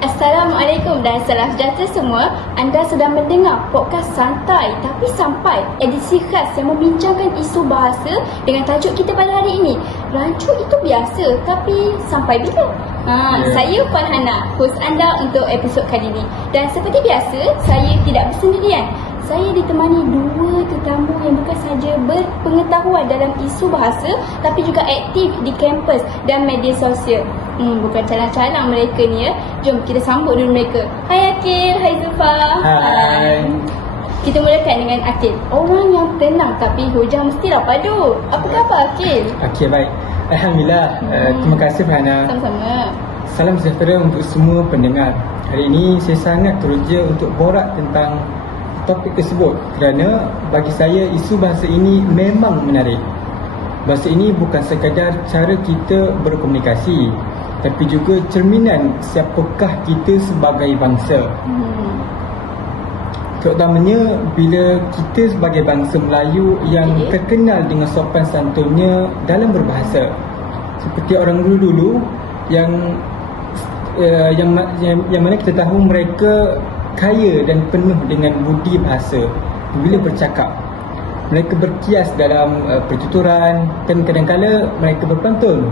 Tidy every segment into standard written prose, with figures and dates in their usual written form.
Assalamualaikum dan salam sejahtera semua. Anda sedang mendengar podcast santai tapi sampai, edisi khas yang membincangkan isu bahasa dengan tajuk kita pada hari ini. Rancu itu biasa tapi sampai bila? Saya Farhana, hos anda untuk episod kali ini. Dan seperti biasa, saya tidak bersendirian. Saya ditemani dua tetamu yang bukan sahaja berpengetahuan dalam isu bahasa tapi juga aktif di kampus dan media sosial. Bukan calang-calang mereka ni ya. Jom kita sambut dulu mereka. Hai Akil, hai Zulfa. Hai. Kita mulakan dengan Akil. Orang yang tenang tapi hujah mestilah padu. Apa khabar Akil? Okey, baik. Alhamdulillah. Terima kasih Farhana. Sama-sama. Salam sejahtera untuk semua pendengar. Hari ini saya sangat teruja untuk borak tentang topik tersebut kerana bagi saya isu bahasa ini memang menarik. Bahasa ini bukan sekadar cara kita berkomunikasi tapi juga cerminan siapakah kita sebagai bangsa. Terutamanya bila kita sebagai bangsa Melayu yang terkenal dengan sopan santunnya dalam berbahasa. Seperti orang dulu-dulu yang mana kita tahu mereka kaya dan penuh dengan budi bahasa bila bercakap. Mereka berkias dalam pertuturan dan kadang-kala mereka berpantun.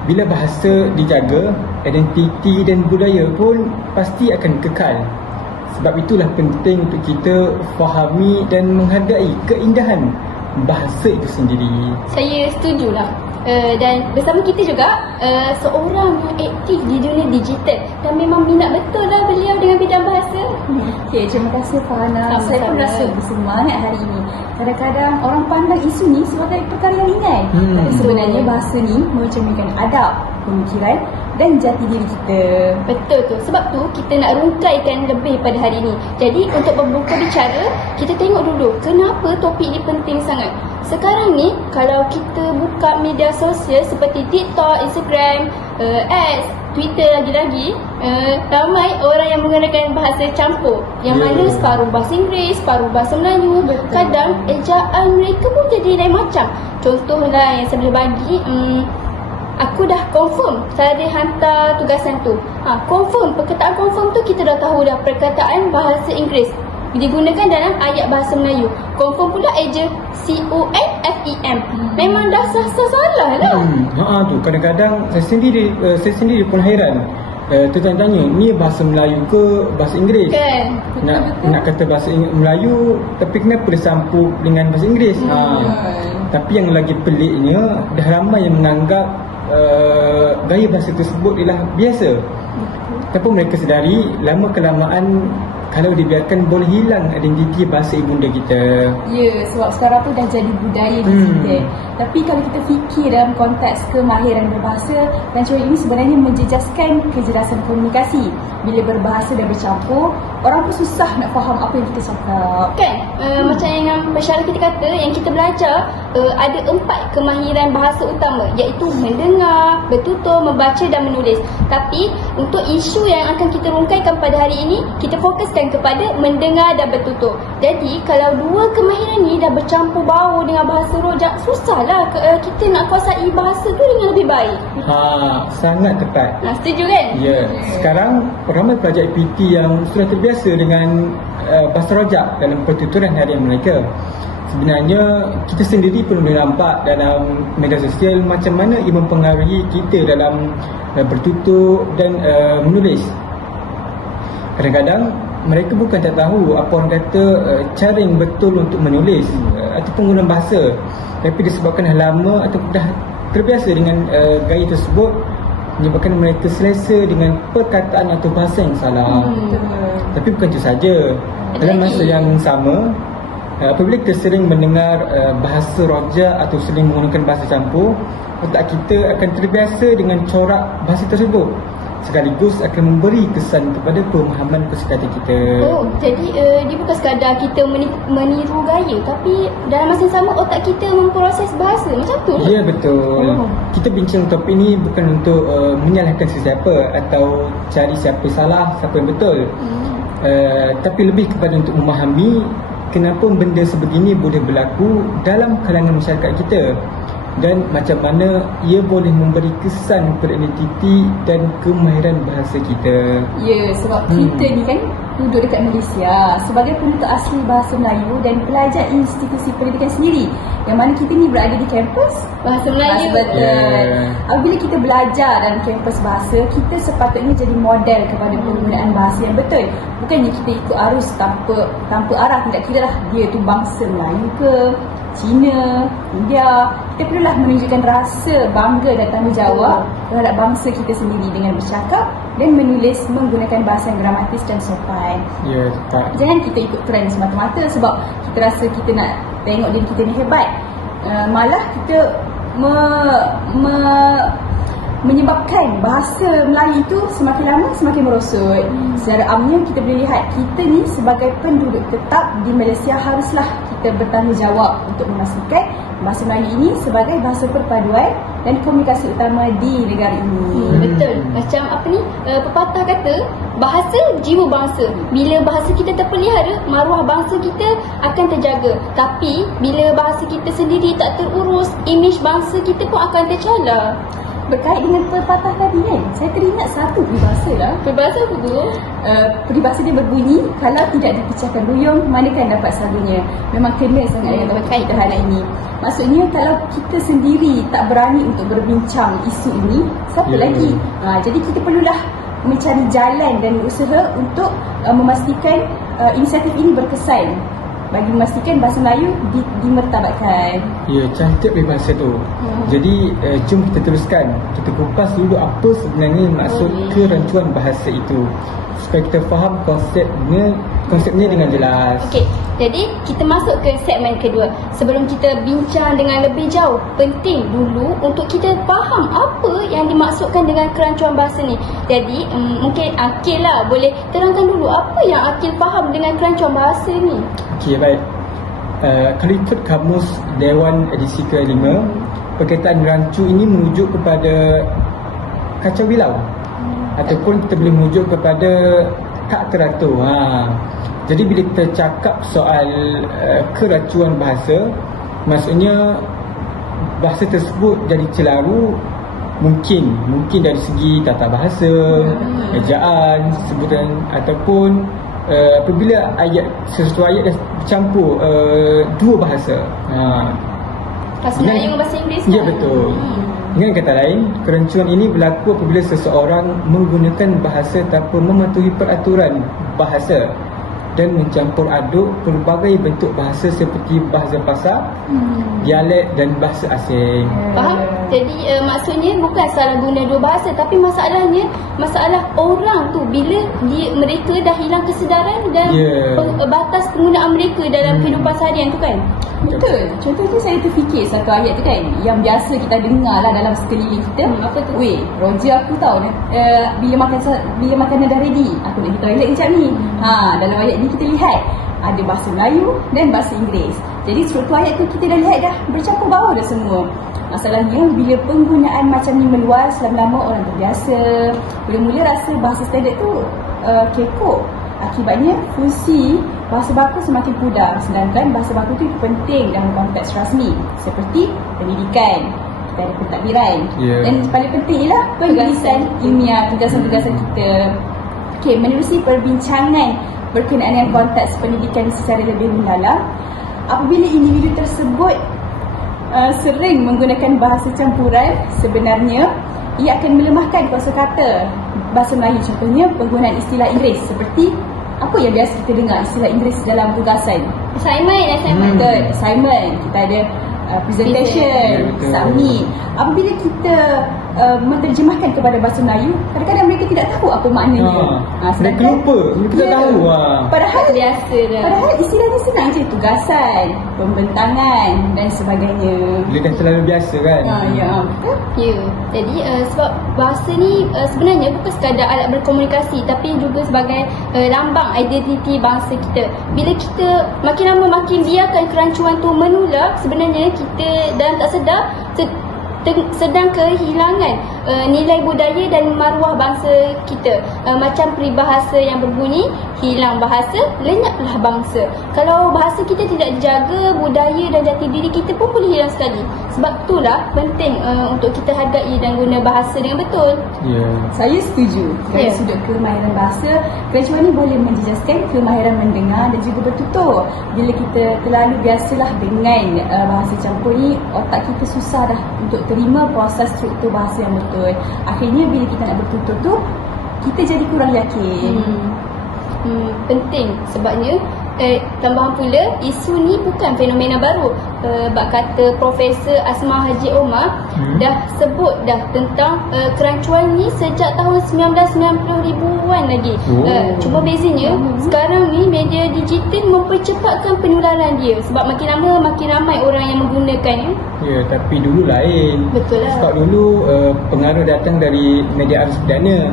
Bila bahasa dijaga, identiti dan budaya pun pasti akan kekal. Sebab itulah penting untuk kita fahami dan menghargai keindahan bahasa itu sendiri. Saya setujulah. Dan bersama kita juga seorang yang aktif di dunia digital dan memang minat betul lah beliau dengan bidang bahasa. Okay, terima kasih Farhana. Sama-sama. Saya pun rasa bersemangat hari ini. Kadang-kadang orang pandang isu ni sebagai perkara yang ringan. Tapi sebenarnya bahasa ni mencerminkan adab, pemikiran dan jati diri kita. Betul tu. Sebab tu kita nak rungkaikan lebih pada hari ini. Jadi untuk membuka bicara, kita tengok dulu kenapa topik ni penting sangat. Sekarang ni kalau kita buka media sosial seperti TikTok, Instagram, X, Twitter lagi-lagi, ramai orang yang menggunakan bahasa campur. Yang mana separuh bahasa Inggeris, separuh bahasa Melayu. Kadang ejaan mereka pun jadi lain macam. Contohlah yang saya boleh bagi, aku dah confirm saya ada hantar tugasan tu. Confirm, perkataan confirm tu kita dah tahu dah perkataan bahasa Inggeris digunakan dalam ayat bahasa Melayu. Confirm pula eja CONFEM. Memang dah sah-sah salah lah. Tu kadang-kadang saya sendiri pun hairan. Tertanya-tanya, ni bahasa Melayu ke bahasa Inggeris? Kan? Nak kata bahasa Melayu tapi kenapa dia campur dengan bahasa Inggeris? Tapi yang lagi peliknya, dah ramai yang menganggap gaya bahasa tersebut ialah biasa. Tapi mereka sedari lama kelamaan kalau dibiarkan boleh hilang identiti bahasa ibunda kita. Ya, sebab sekarang tu dah jadi budaya digital. Tapi kalau kita fikir dalam konteks kemahiran berbahasa, rancangan ini sebenarnya menjejaskan kejelasan komunikasi. Bila berbahasa dan bercampur, orang pun susah nak faham apa yang kita cakap. Kan? Macam yang pensyarah kita kata, yang kita belajar ada 4 kemahiran bahasa utama, iaitu mendengar, bertutur, membaca dan menulis. Tapi untuk isu yang akan kita rungkaikan pada hari ini, kita fokuskan kepada mendengar dan bertutur. Jadi kalau dua kemahiran ni dah bercampur baur dengan bahasa rojak, susahlah kita nak kuasai bahasa tu dengan lebih baik. Sangat tepat. Setuju kan? Ya. Sekarang ramai pelajar IPT yang sudah terbiasa dengan bahasa rojak dalam pertuturan harian mereka. Sebenarnya kita sendiri pun boleh nampak dalam media sosial macam mana ia mempengaruhi kita dalam bertutur dan menulis. Kadang-kadang mereka bukan tak tahu apa orang kata cara yang betul untuk menulis atau penggunaan bahasa, tapi disebabkan dah lama atau dah terbiasa dengan gaya tersebut, menyebabkan mereka selesa dengan perkataan atau bahasa yang salah. Tapi bukan itu saja. Dalam masa yang sama, apabila kita sering mendengar bahasa rojak atau sering menggunakan bahasa campur, otak kita akan terbiasa dengan corak bahasa tersebut, sekaligus akan memberi kesan kepada pemahaman kosakata kita. Jadi dia bukan sekadar kita meniru gaya, tapi dalam masa yang sama otak kita memproses bahasa. Macam tu? Ya, betul. Kita bincang topik ini bukan untuk menyalahkan sesiapa atau cari siapa salah, siapa yang betul. Tapi lebih kepada untuk memahami kenapa benda sebegini boleh berlaku dalam kalangan masyarakat kita. dan macam mana ia boleh memberi kesan kepada identiti dan kemahiran bahasa kita. Ya, sebab kita ni kan duduk dekat Malaysia sebagai penutur asli bahasa Melayu dan pelajar institusi pendidikan sendiri, yang mana kita ni berada di kampus Bahasa Melayu. Betul. Apabila kita belajar dalam kampus bahasa, kita sepatutnya jadi model kepada penggunaan bahasa yang betul. Bukannya kita ikut arus tanpa arah. Tidak kira lah dia tu bangsa Melayu ke Cina, India. Kita perlulah menunjukkan rasa bangga dan tanggungjawab terhadap bangsa kita sendiri dengan bercakap dan menulis menggunakan bahasa yang gramatis dan sopan. Ya, tepat. Jangan kita ikut trend semata-mata sebab kita rasa kita nak tengok diri kita ni hebat. Malah kita menyebabkan bahasa Melayu itu semakin lama semakin merosot. Secara amnya kita boleh lihat kita ni sebagai penduduk tetap di Malaysia haruslah kita bertanggungjawab untuk memastikan bahasa Melayu ini sebagai bahasa perpaduan dan komunikasi utama di negara ini. Betul. Macam apa ni, pepatah kata bahasa jiwa bangsa. Bila bahasa kita terpelihara, maruah bangsa kita akan terjaga. Tapi bila bahasa kita sendiri tak terurus, imej bangsa kita pun akan tercalar. Berkait dengan pepatah tadi kan, saya teringat satu peribahasa lah. Peribahasa apa tu? Peribahasa dia berbunyi, kalau tidak dipecahkan ruyung, manakan dapat sagunya. Memang kena sangat dengan topik kita hari ini. Maksudnya kalau kita sendiri tak berani untuk berbincang isu ini, siapa lagi? Jadi kita perlulah mencari jalan dan usaha untuk memastikan inisiatif ini berkesan, bagi memastikan bahasa Melayu dimertabatkan. Ya, cantik bahasa tu. Jadi jom kita teruskan. Kita kupas dulu apa sebenarnya maksud kerancuan bahasa itu, supaya kita faham konsepnya dengan jelas. Okey, jadi kita masuk ke segmen kedua. Sebelum kita bincang dengan lebih jauh, penting dulu untuk kita faham apa yang dimaksudkan dengan kerancuan bahasa ni. Jadi mungkin Akil lah boleh terangkan dulu apa yang Akil faham dengan kerancuan bahasa ni. Okey, baik. Kalau ikut kamus Dewan edisi ke-5, perkataan rancu ini merujuk kepada kacau bilau, ataupun kita boleh merujuk kepada tak teratur. Jadi bila kita cakap soal kerancuan bahasa, maksudnya bahasa tersebut jadi celaru, mungkin dari segi tata bahasa, ejaan, sebutan, ataupun apabila sesuatu ayat dah bercampur dua bahasa. Bahasa Melayu dengan bahasa Inggeris kan? Ya, betul. Dengan kata lain, kerancuan ini berlaku apabila seseorang menggunakan bahasa tanpa mematuhi peraturan bahasa dan mencampur aduk pelbagai bentuk bahasa seperti bahasa pasar, dialek dan bahasa asing. Faham? Jadi maksudnya bukan salah guna dua bahasa, tapi masalah orang tu bila mereka dah hilang kesedaran dan batas penggunaan mereka dalam kehidupan seharian tu kan. Betul. Contohnya saya terfikir satu ayat tu kan, yang biasa kita dengar lah dalam sekeliling kita. Apa tu? Weh, Roger aku tahu bila makanan dah ready, aku nak pergi toilet kejap ni. Dalam ayat ni kita lihat ada bahasa Melayu dan bahasa Inggeris. Jadi struktur ayat tu kita dah lihat dah bercampur baur dah semua. Masalahnya bila penggunaan macam ni meluas, lama-lama orang terbiasa, mula-mula rasa bahasa standard tu kekok. Akibatnya fungsi bahasa baku semakin pudar, sedangkan bahasa baku itu penting dalam konteks rasmi seperti pendidikan, kita ada pentadbiran, dan paling penting ialah penulisan ilmiah, tugasan-tugasan kita. Okey, menerusi perbincangan berkenaan dengan konteks pendidikan secara lebih mendalam, apabila individu tersebut sering menggunakan bahasa campuran, sebenarnya ia akan melemahkan kosakata bahasa Melayu. Contohnya penggunaan istilah Inggeris, seperti apa yang biasa kita dengar istilah Inggeris dalam tugasan? Assignment. Kita ada presentation, submit. Apabila kita menterjemahkan kepada bahasa Melayu, kadang-kadang mereka tidak tahu apa maknanya. Mereka lupa, mereka tak tahu. Padahal biasa dah. Padahal istilahnya senang je, tugasan, pembentangan dan sebagainya. Dia dah terlalu biasa kan. Ya. Jadi sebab bahasa ni sebenarnya bukan sekadar alat berkomunikasi, tapi juga sebagai lambang identiti bangsa kita. Bila kita makin lama makin biarkan kerancuan tu menular, sebenarnya kita dalam tak sedar sedang kehilangan nilai budaya dan maruah bangsa kita. Macam peribahasa yang berbunyi, hilang bahasa, lenyaplah bangsa. Kalau bahasa kita tidak dijaga, budaya dan jati diri kita pun boleh hilang sekali. Sebab itulah penting untuk kita hargai dan guna bahasa dengan betul. Saya setuju. Dari sudut kemahiran bahasa, kerancuan ini boleh menjejaskan kemahiran mendengar dan juga bertutur. Bila kita terlalu biasalah dengan bahasa campur ni, otak kita susah dah untuk terima proses struktur bahasa yang betul. Akhirnya bila kita nak bertutur tu, kita jadi kurang yakin. Penting sebabnya tambahan pula, isu ni bukan fenomena baru. Bak kata Profesor Asma Haji Omar dah sebut dah tentang kerancuan ni sejak tahun 1990-an lagi. Cuma bezanya sekarang ni media digital mempercepatkan penularan dia sebab makin lama makin ramai orang yang menggunakannya. Tapi dulu lain. Betul lah. Sebab dulu pengaruh datang dari media arus perdana.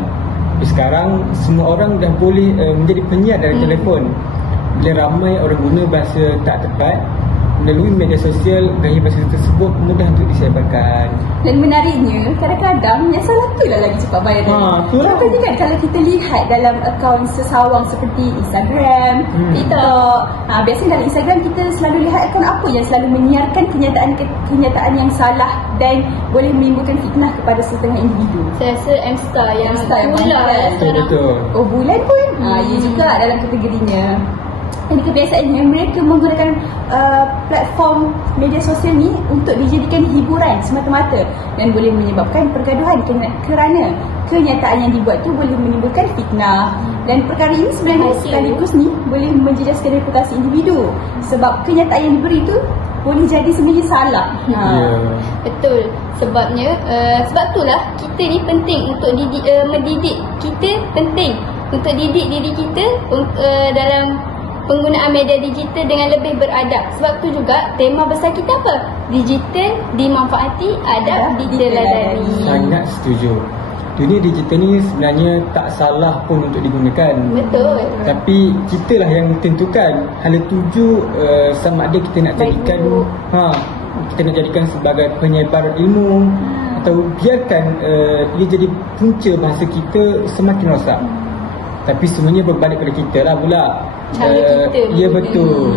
Sekarang semua orang dah boleh menjadi penyiar dari telefon. Bila ramai orang guna bahasa tak tepat, melalui media sosial, gaya bahasa tersebut mudah untuk disebarkan. Dan menariknya, kadang-kadang yang salah tu lah lagi cepat viral. Contohnya kan, kalau kita lihat dalam akaun sesawang seperti Instagram, TikTok, biasanya dalam Instagram kita selalu lihat akaun apa yang selalu menyiarkan kenyataan yang salah dan boleh menimbulkan fitnah kepada setengah individu. Saya rasa M-Star yang bulan sekarang. Betul. Bulan pun ia juga dalam kategorinya. Dan kebiasaannya mereka menggunakan platform media sosial ni untuk dijadikan hiburan semata-mata dan boleh menyebabkan pergaduhan kerana kenyataan yang dibuat tu boleh menimbulkan fitnah. Dan perkara ini sebenarnya sekaligus ni boleh menjejaskan reputasi individu sebab kenyataan yang diberi tu boleh jadi sebenarnya salah. Betul. Sebabnya sebab itulah kita ni penting untuk mendidik kita, penting untuk didik diri kita dalam penggunaan media digital dengan lebih beradab. Sebab tu juga tema besar kita apa? Digital dimanfaati, adab diteladani. Sangat setuju. Dunia digital ni sebenarnya tak salah pun untuk digunakan. Betul. Tapi kita lah yang tentukan hala tuju sama ada kita nak jadikan kita nak jadikan sebagai penyebar ilmu atau biarkan ia jadi punca bahasa kita semakin rosak. Tapi semuanya berbalik pada kita lah pula. Cara kita. Ya, betul.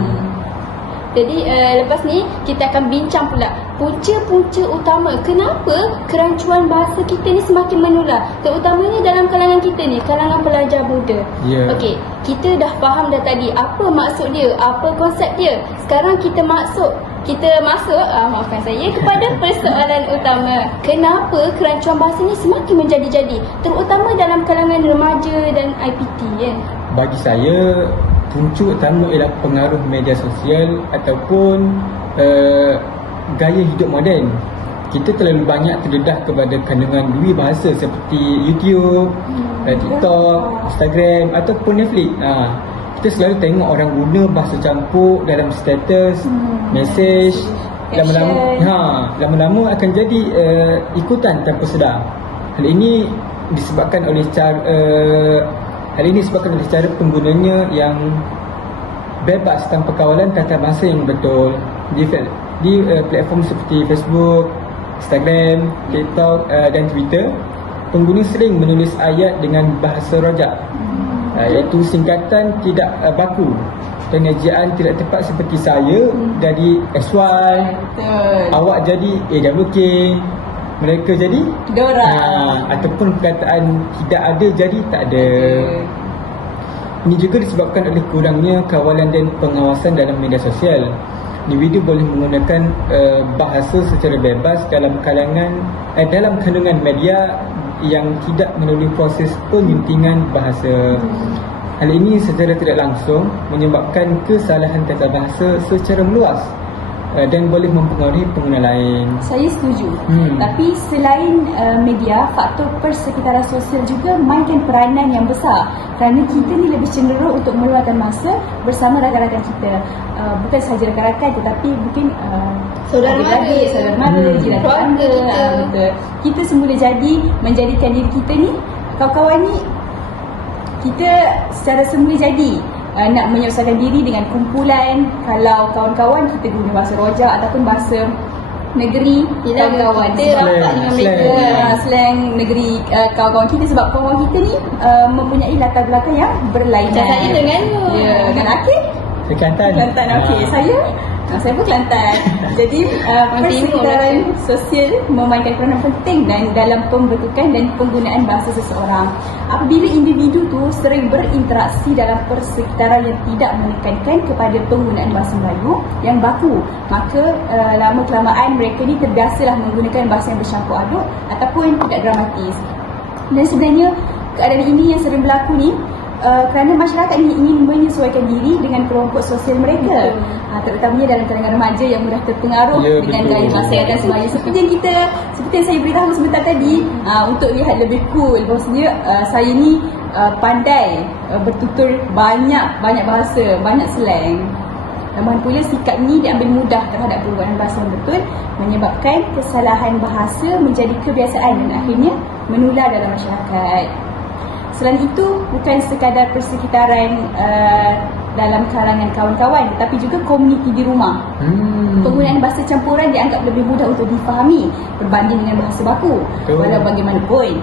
Jadi lepas ni kita akan bincang pula punca-punca utama kenapa kerancuan bahasa kita ni semakin menular, terutamanya dalam kalangan kita ni, kalangan pelajar muda. Okey, kita dah faham dah tadi apa maksud dia, apa konsep dia. Sekarang kita masuk kepada persoalan utama. Kenapa kerancuan bahasa ni semakin menjadi-jadi, terutama dalam kalangan remaja dan IPT kan? Bagi saya, punca utama ialah pengaruh media sosial ataupun gaya hidup moden. Kita terlalu banyak terdedah kepada kandungan dua bahasa seperti YouTube, TikTok, Instagram ataupun Netflix. Kita selalu tengok orang guna bahasa campur dalam status, message. Lama-lama akan jadi ikutan tanpa sedar. Hal ini disebabkan oleh cara penggunanya yang bebas tanpa kawalan tata bahasa yang betul. Di platform seperti Facebook, Instagram, TikTok dan Twitter, pengguna sering menulis ayat dengan bahasa rojak, iaitu singkatan tidak baku dan ejaan tidak tepat seperti saya jadi SY, awak jadi AWK, mereka jadi dorang, ataupun perkataan tidak ada jadi tak ada. Ini juga disebabkan oleh kurangnya kawalan dan pengawasan dalam media sosial. Individu boleh menggunakan bahasa secara bebas dalam kandungan media yang tidak melalui proses penyuntingan bahasa. Hal ini secara tidak langsung menyebabkan kesalahan tata bahasa secara meluas dan boleh mempengaruhi pengguna lain. Saya setuju. Tapi selain media, faktor persekitaran sosial juga mainkan peranan yang besar. Kerana kita ni lebih cenderung untuk meluangkan masa bersama rakan-rakan kita. Bukan sahaja rakan-rakan tetapi mungkin saudara mara, jiran tetangga. Betul. Kita semula menjadikan diri kita ni, kawan-kawan ni, kita secara semula jadi nak menyelesaikan diri dengan kumpulan. Kalau kawan-kawan kita guna bahasa rojak ataupun bahasa negeri kawan-kawan. Kita rapat dengan mereka. Slang negeri kawan-kawan kita, sebab kawan-kawan kita ni mempunyai latar belakang yang berlainan. Saya dengan dengan Akif Kelantan. Okey, saya pun Kelantan. Jadi persekitaran sosial memainkan peranan penting dan dalam pembentukan dan penggunaan bahasa seseorang. Apabila individu tu sering berinteraksi dalam persekitaran yang tidak menekankan kepada penggunaan bahasa Melayu yang baku, maka lama kelamaan mereka ni terbiasalah menggunakan bahasa yang bercampur aduk ataupun tidak dramatis. Dan sebenarnya keadaan ini yang sering berlaku ni kerana masyarakat ini ingin menyesuaikan diri dengan kelompok sosial mereka, terutamanya dalam kalangan remaja yang mudah terpengaruh dengan gaya masyarakat semaya. Seperti yang saya beritahu sebentar tadi, untuk lihat lebih cool, maksudnya saya ni pandai bertutur banyak bahasa, banyak slang. Namun pula sikap ini diambil mudah terhadap penggunaan bahasa yang betul, menyebabkan kesalahan bahasa menjadi kebiasaan dan akhirnya menular dalam masyarakat. Selain itu, bukan sekadar persekitaran dalam kalangan kawan-kawan, tapi juga komuniti di rumah. Penggunaan bahasa campuran dianggap lebih mudah untuk difahami berbanding dengan bahasa baku. Walau bagaimanapun,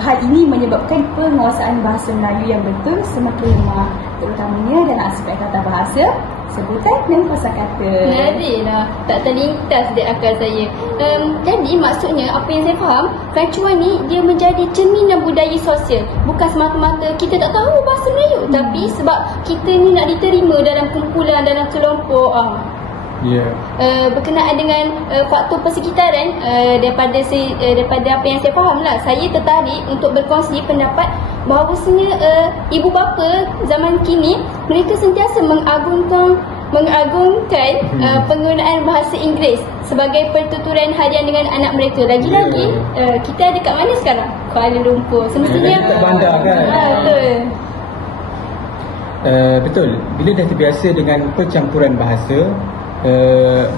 hal ini menyebabkan penguasaan bahasa Melayu yang betul semakin lemah, terutamanya dalam aspek tata bahasa, sebutan dan kosakata. Menarik lah, tak terlintas di akal saya. Jadi maksudnya apa yang saya faham, kerancuan ni dia menjadi cerminan budaya sosial. Bukan semata-mata kita tak tahu bahasa Melayu, tapi sebab kita ni nak diterima dalam kumpulan, dalam kelompok. Berkenaan dengan faktor persekitaran, daripada apa yang saya faham lah, saya tertarik untuk berkongsi pendapat bahawasanya ibu bapa zaman kini mereka sentiasa mengagungkan penggunaan bahasa Inggeris sebagai pertuturan harian dengan anak mereka. Lagi-lagi kita ada kat mana sekarang? Kuala Lumpur. Semestinya kat bandar kan. Betul. Bila dah terbiasa dengan percampuran bahasa,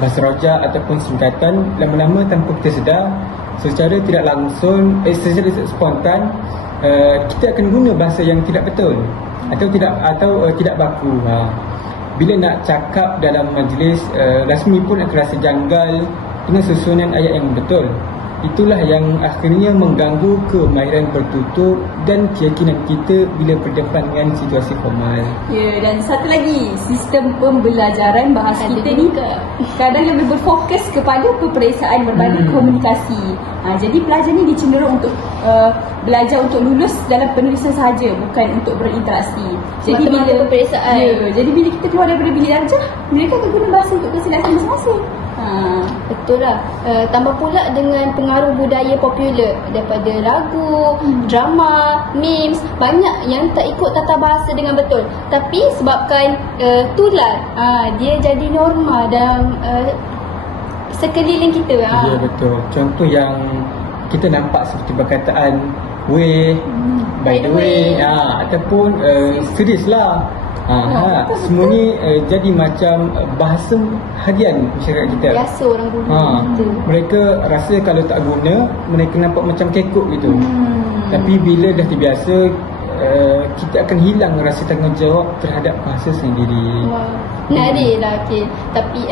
bahasa rojak ataupun singkatan, lama-lama tanpa kita sedar, secara tidak langsung, secara spontan, kita akan guna bahasa yang tidak betul atau tidak baku. Bila nak cakap dalam majlis rasmi pun akan rasa janggal dengan susunan ayat yang betul. Itulah yang akhirnya mengganggu kemahiran bertutur dan keyakinan kita bila berdepan dengan situasi formal. Dan satu lagi, sistem pembelajaran bahasa kita ni kadang lebih berfokus kepada peperiksaan berbanding komunikasi. Jadi pelajar ni dicenderung untuk belajar untuk lulus dalam penulisan sahaja, bukan untuk berinteraksi. Jadi bila peperiksaan, jadi bila kita keluar daripada bilik darjah, mereka akan guna bahasa untuk kesilapan masing-masing. Betul lah. Tambah pula dengan pengaruh budaya popular daripada lagu, drama, memes, banyak yang tak ikut tata bahasa dengan betul. Tapi sebabkan tular, dia jadi norma dalam sekeliling kita. Ya, betul. Contoh yang kita nampak seperti perkataan way, by the way, ataupun serius lah. Semua ni jadi macam bahasa harian masyarakat kita. Biasa orang guna. Mereka rasa kalau tak guna, mereka nampak macam kekok gitu. Tapi bila dah terbiasa, kita akan hilang rasa tanggungjawab terhadap bahasa sendiri. Menarik lah. Tapi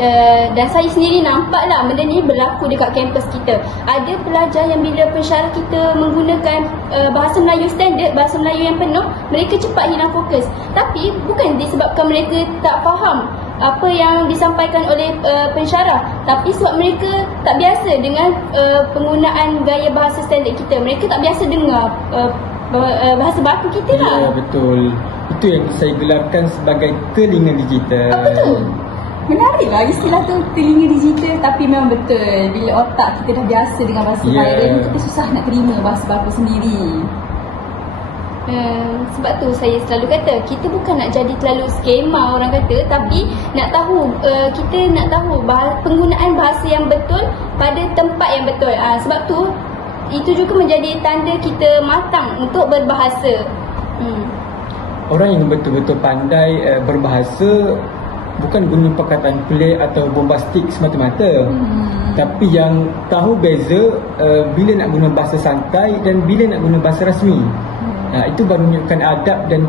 dan saya sendiri nampak lah benda ni berlaku dekat kampus kita. Ada pelajar yang bila pensyarah kita menggunakan bahasa Melayu standard, bahasa Melayu yang penuh, mereka cepat hilang fokus. Tapi bukan disebabkan mereka tak faham apa yang disampaikan oleh pensyarah, tapi sebab mereka tak biasa dengan penggunaan gaya bahasa standard kita. Mereka tak biasa dengar bahasa baku kita lah. Ya, betul. Itu yang saya gelarkan sebagai telinga digital. Betul. Menarik lah istilah tu, telinga digital. Tapi memang betul, bila otak kita dah biasa dengan bahasa lain, kita susah nak terima bahasa baku sendiri. Sebab tu saya selalu kata, kita bukan nak jadi terlalu skema orang kata, tapi nak tahu, kita nak tahu penggunaan bahasa yang betul pada tempat yang betul. Sebab tu itu juga menjadi tanda kita matang untuk berbahasa. Orang yang betul-betul pandai berbahasa bukan guna perkataan pelik atau bombastik semata-mata, tapi yang tahu beza bila nak guna bahasa santai dan bila nak guna bahasa rasmi. Itu baru menunjukkan adab dan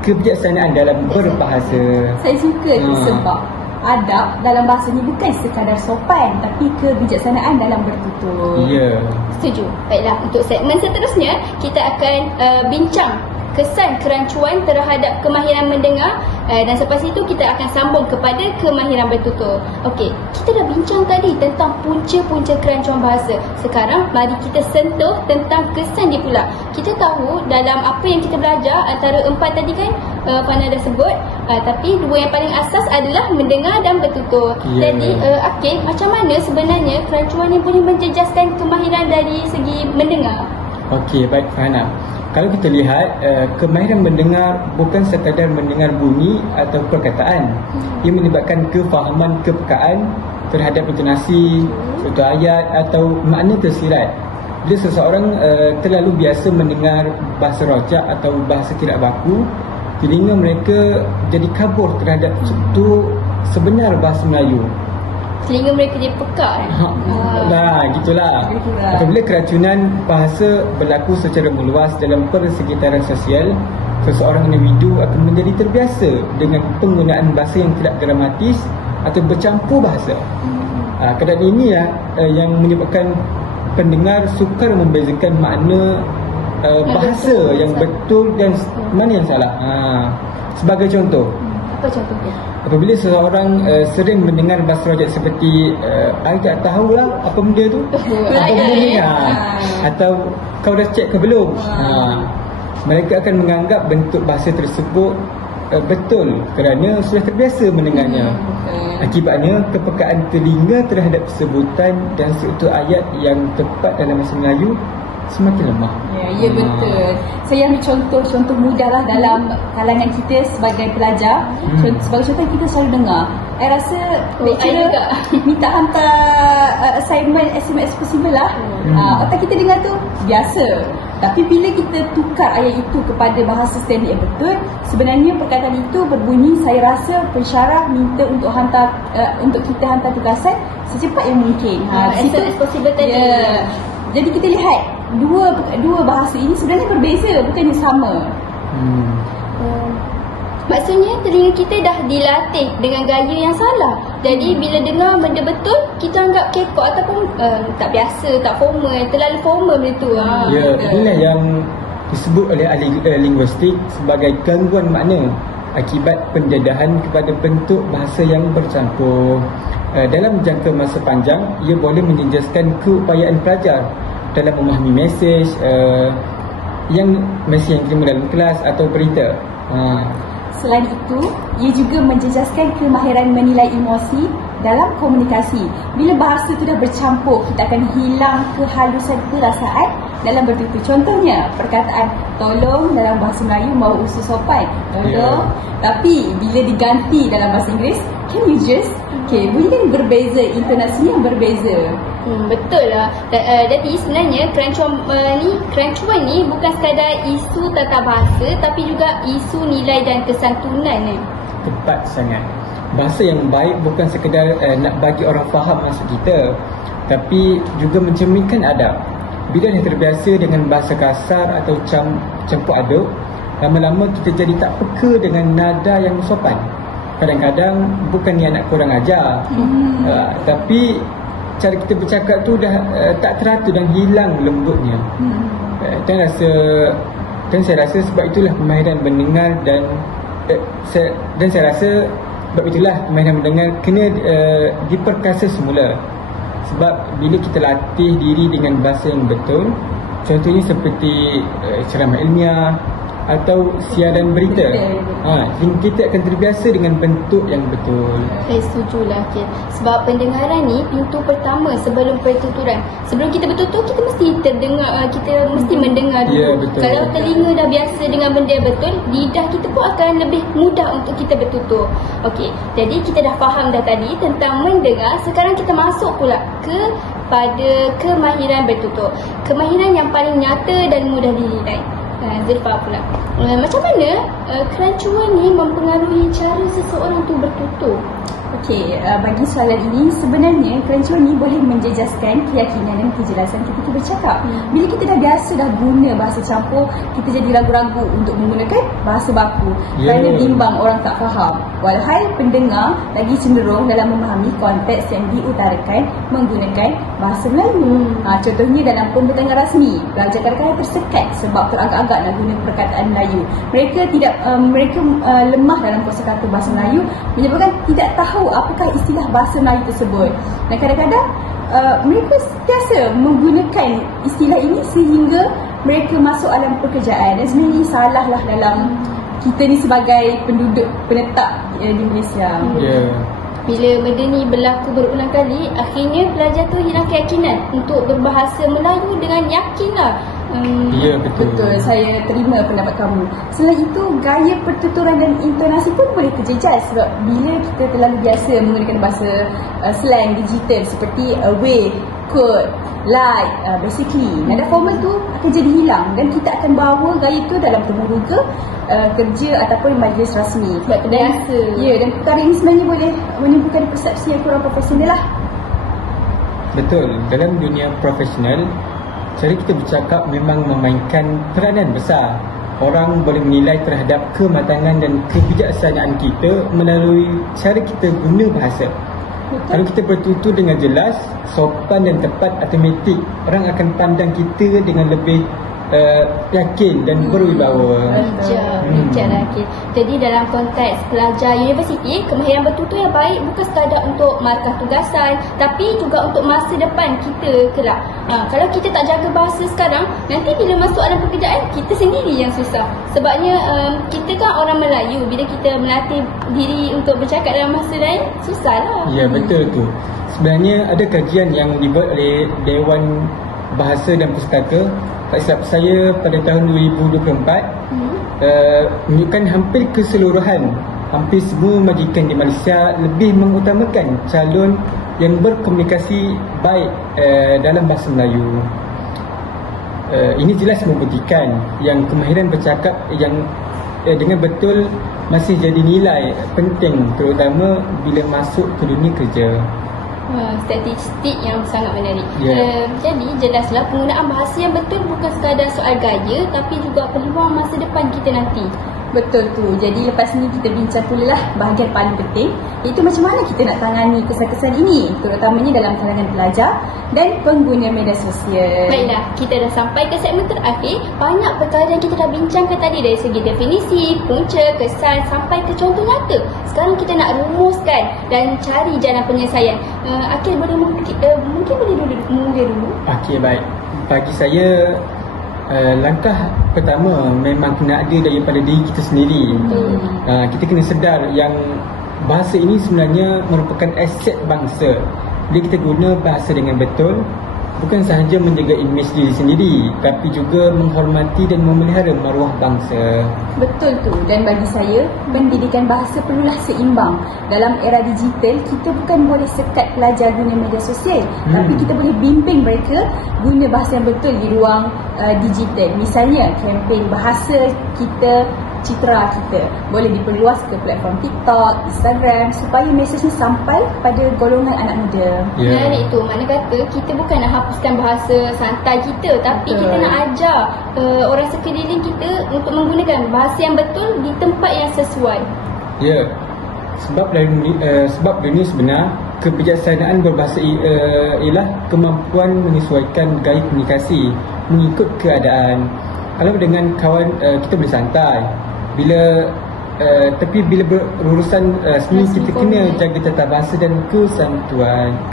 kebijaksanaan dalam berbahasa. Saya suka tu sebab adab dalam bahasa ni bukan sekadar sopan, tapi kebijaksanaan dalam bertutur. Ya. Setuju. Baiklah, untuk segmen seterusnya kita akan bincang kesan kerancuan terhadap kemahiran mendengar, dan selepas itu kita akan sambung kepada kemahiran bertutur. Okey, kita dah bincang tadi tentang punca-punca kerancuan bahasa. Sekarang mari kita sentuh tentang kesan dia pula. Kita tahu dalam apa yang kita belajar antara 4 tadi kan, Fana dah sebut, tapi 2 yang paling asas adalah mendengar dan bertutur. Jadi okey, macam mana sebenarnya kerancuan ni boleh menjejaskan kemahiran dari segi mendengar? Okey, baik Fana. Kalau kita lihat, kemahiran mendengar bukan sekadar mendengar bunyi atau perkataan. Ia menyebabkan kefahaman kepekaan terhadap intonasi, suatu ayat atau makna tersirat. Bila seseorang terlalu biasa mendengar bahasa rojak atau bahasa tidak baku, telinga mereka jadi kabur terhadap sebenar bahasa Melayu. Telinga mereka jadi peka. Nah, gitulah. Apabila keracunan bahasa berlaku secara meluas dalam persekitaran sosial, seseorang individu akan menjadi terbiasa dengan penggunaan bahasa yang tidak gramatis atau bercampur bahasa. Keadaan ini yang menyebabkan pendengar sukar membezakan makna bahasa yang betul dan mana yang salah. Sebagai contoh, Apa contohnya? apabila seseorang sering mendengar bahasa rojak seperti I tak tahulah apa benda tu, apa benda ni, atau kau dah cek ke belum, mereka akan menganggap bentuk bahasa tersebut betul kerana sudah terbiasa mendengarnya. Akibatnya kepekaan telinga terhadap sebutan dan seutuh ayat yang tepat dalam bahasa Melayu semakin lemah. Ya, betul. Saya ambil contoh mudah lah dalam kalangan kita sebagai pelajar. Sebagai contoh, kita selalu dengar, I rasa lecturer minta hantar assignment as soon as possible lah. Otak kita dengar tu biasa. Tapi bila kita tukar ayat itu kepada bahasa standard yang betul, sebenarnya perkataan itu berbunyi, saya rasa pensyarah minta untuk kita hantar tugasan secepat yang mungkin. As soon as possible tadi. Jadi kita lihat dua bahasa ini sebenarnya berbeza, bukannya sama. Maksudnya telinga kita dah dilatih dengan gaya yang salah. Jadi bila dengar benda betul, kita anggap kekok ataupun tak biasa, tak formal, terlalu formal benda tu. Ya, inilah yang disebut oleh ahli linguistik sebagai gangguan makna akibat pendedahan kepada bentuk bahasa yang bercampur. Dalam jangka masa panjang, ia boleh menjejaskan keupayaan pelajar dalam memahami mesej yang terima dalam kelas atau berita. Selain itu, ia juga menjejaskan kemahiran menilai emosi dalam komunikasi. Bila bahasa itu dah bercampur, kita akan hilang kehalusan perasaan dalam bertutur. Contohnya, perkataan tolong dalam bahasa Melayu mau usul sopan, tolong. Tapi bila diganti dalam bahasa Inggeris, can you just? Bunyi berbeza, intonasinya berbeza. Betul lah. Jadi sebenarnya kerancuan ni bukan sekadar isu tata bahasa, tapi juga isu nilai dan kesantunan. Tepat sangat. Bahasa yang baik bukan sekadar nak bagi orang faham maksud kita, tapi juga mencerminkan adab. Bila dah terbiasa dengan bahasa kasar atau campur aduk, lama-lama kita jadi tak peka dengan nada yang sopan. Kadang-kadang bukan niat nak kurang ajar, tapi cara kita bercakap tu dah tak teratur dan hilang lembutnya. Dan saya rasa sebab itulah kemahiran mendengar dan saya rasa sebab itulah kemahiran mendengar kena diperkasa semula. Sebab bila kita latih diri dengan bahasa yang betul, contohnya seperti ceramah ilmiah atau siaran berita, kita akan terbiasa dengan bentuk yang betul. Saya setujulah. Sebab pendengaran ni pintu pertama sebelum pertuturan. Sebelum kita bertutur, kita mesti terdengar, kita mesti mendengar dulu. Kalau telinga dah biasa dengan benda betul, lidah kita pun akan lebih mudah untuk kita bertutur. Okey, jadi kita dah faham dah tadi tentang mendengar. Sekarang kita masuk pula pada kemahiran bertutur. Kemahiran yang paling nyata dan mudah dinilai. Zulfa pula, macam mana kerancuan ni mempengaruhi cara seseorang tu bertutur? Okey, bagi soalan ini sebenarnya kerancuan ni boleh menjejaskan keyakinan dan kejelasan ketika bercakap. Bila kita dah biasa dah guna bahasa campur, kita jadi ragu-ragu untuk menggunakan bahasa baku kerana bimbang orang tak faham. Walhal pendengar lagi cenderung dalam memahami konteks yang diutarakan menggunakan bahasa Melayu. Contohnya dalam pembentangan rasmi, pelajar kadang-kadang tersekat sebab teragak-agak nak guna perkataan Melayu. Mereka lemah dalam kosakata bahasa Melayu, menyebabkan tidak tahu apakah istilah bahasa Melayu tersebut. Dan kadang-kadang mereka sentiasa menggunakan istilah ini sehingga mereka masuk alam pekerjaan. Dan sebenarnya ini salah lah dalam kita ni sebagai penduduk penetap di Malaysia. Bila benda ni berlaku berulang kali, akhirnya pelajar tu hilang keyakinan untuk berbahasa Melayu dengan yakin lah. Ya, betul. Saya terima pendapat kamu. Selain itu, gaya pertuturan dan intonasi pun boleh terjejas sebab bila kita terlalu biasa menggunakan bahasa slang digital seperti away, could, like, basically, nada formal tu akan jadi hilang dan kita akan bawa gaya tu dalam temuruga kerja ataupun majlis rasmi. Sebab terbiasa. Dan perkara ini sebenarnya boleh menimbulkan persepsi yang kurang profesional lah. Betul. Dalam dunia profesional, cara kita bercakap memang memainkan peranan besar. Orang boleh menilai terhadap kematangan dan kebijaksanaan kita melalui cara kita guna bahasa. Kalau kita bertutur dengan jelas, sopan dan tepat, automatik orang akan pandang kita dengan lebih yakin dan berwibawa. Bijak lah. Jadi dalam konteks pelajar universiti, kemahiran bertutur yang baik bukan sekadar untuk markah tugasan, tapi juga untuk masa depan kita kelak. Kalau kita tak jaga bahasa sekarang, nanti bila masuk alam pekerjaan, kita sendiri yang susah. Sebabnya kita kan orang Melayu, bila kita melatih diri untuk bercakap dalam bahasa lain, susah lah. Ya, betul tu. Sebenarnya ada kajian yang dibuat oleh Dewan Bahasa dan Pustaka, tak silap saya pada tahun 2024, menunjukkan hampir keseluruhan, hampir semua majikan di Malaysia lebih mengutamakan calon yang berkomunikasi baik dalam bahasa Melayu. Ini jelas membuktikan yang kemahiran bercakap yang dengan betul masih jadi nilai penting, terutama bila masuk ke dunia kerja. Statistik yang sangat menarik. Jadi jelaslah penggunaan bahasa yang betul bukan sekadar soal gaya, tapi juga peluang masa depan kita nanti. Betul tu. Jadi lepas ni kita bincang pula lah bahagian paling penting, iaitu macam mana kita nak tangani kesan-kesan ini, terutamanya dalam kalangan pelajar dan pengguna media sosial. Baiklah, kita dah sampai ke segmen terakhir. Banyak perkara yang kita dah bincangkan tadi, dari segi definisi, punca, kesan sampai ke contoh nyata. Sekarang kita nak rumuskan dan cari jalan penyelesaian. Akhil boleh mungkin boleh mula dulu. Okey, baik. Bagi saya, langkah pertama memang kena ada daripada diri kita sendiri. Kita kena sedar yang bahasa ini sebenarnya merupakan aset bangsa. Bila kita guna bahasa dengan betul, bukan sahaja menjaga imej diri sendiri, tapi juga menghormati dan memelihara maruah bangsa. Betul tu. Dan bagi saya, pendidikan bahasa perlulah seimbang. Dalam era digital, kita bukan boleh sekat pelajar guna media sosial, tapi kita boleh bimbing mereka guna bahasa yang betul di ruang digital. Misalnya, kempen bahasa kita, citra kita boleh diperluas ke platform TikTok, Instagram, supaya mesej ni sampai pada golongan anak muda. Menarik tu. Mana kata kita bukan nak hapuskan bahasa santai kita, tapi kita nak ajar orang sekeliling kita untuk menggunakan bahasa yang betul di tempat yang sesuai. Ya. Sebab dunia sebenar, kebijaksanaan berbahasa ialah kemampuan menyesuaikan gaya komunikasi mengikut keadaan. Kalau dengan kawan kita boleh santai, tapi bila berurusan rasmi, kita kena jaga tata bahasa dan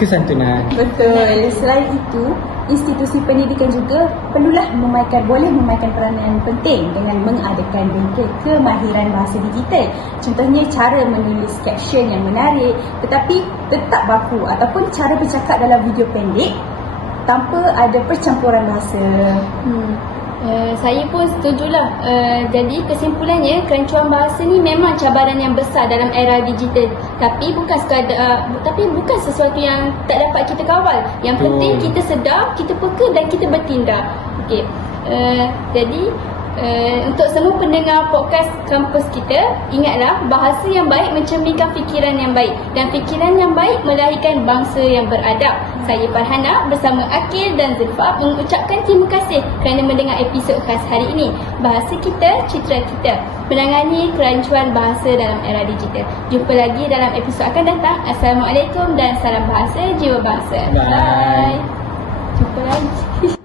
kesantunan. Betul. Selain itu, institusi pendidikan juga boleh memainkan peranan penting dengan mengadakan bengkel kemahiran bahasa digital. Contohnya cara menulis caption yang menarik tetapi tetap baku, ataupun cara bercakap dalam video pendek tanpa ada percampuran bahasa. Saya pun setujulah. Jadi kesimpulannya, kerancuan bahasa ni memang cabaran yang besar dalam era digital, tapi bukan sesuatu yang tak dapat kita kawal. Yang penting kita sedar, kita peka dan kita bertindak. Okey. Jadi Untuk semua pendengar podcast kampus kita, ingatlah bahasa yang baik mencerminkan fikiran yang baik, dan fikiran yang baik melahirkan bangsa yang beradab. Saya Farhana bersama Akil dan Zulfa mengucapkan terima kasih kerana mendengar episod khas hari ini. Bahasa kita, citra kita, menangani kerancuan bahasa dalam era digital. Jumpa lagi dalam episod akan datang. Assalamualaikum dan salam bahasa jiwa bangsa. Bye. Jumpa lagi.